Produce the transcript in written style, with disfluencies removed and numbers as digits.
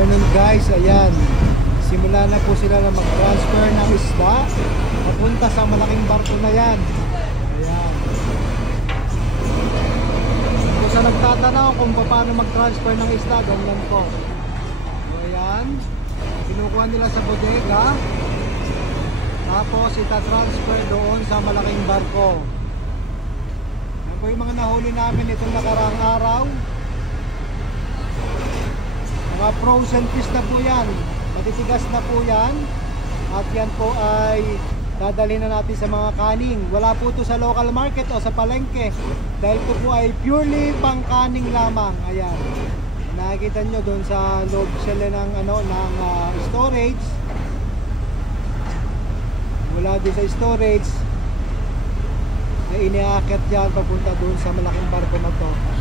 afternoon guys, ayan. Simula na po sila na mag-transfer ng isda papunta sa malaking barko na yan. Ayan. Kung sa nagtatanong kung paano mag-transfer ng isda, ganyan po. So ayan, kinukuha nila sa bodega, tapos itatransfer doon sa malaking barko. Yan po yung mga nahuli namin itong nakaraang araw. Mga frozen fish na po yan, matitigas na po yan. At yan po ay dadalhin na natin sa mga kaning. Wala po ito sa local market o sa palengke, dahil ito po ay purely pang kaning lamang. Ayan, nakikita nyo doon sa loob sila ng, storage. Mula doon sa storage ay iniakit yan papunta doon sa malaking barko na to.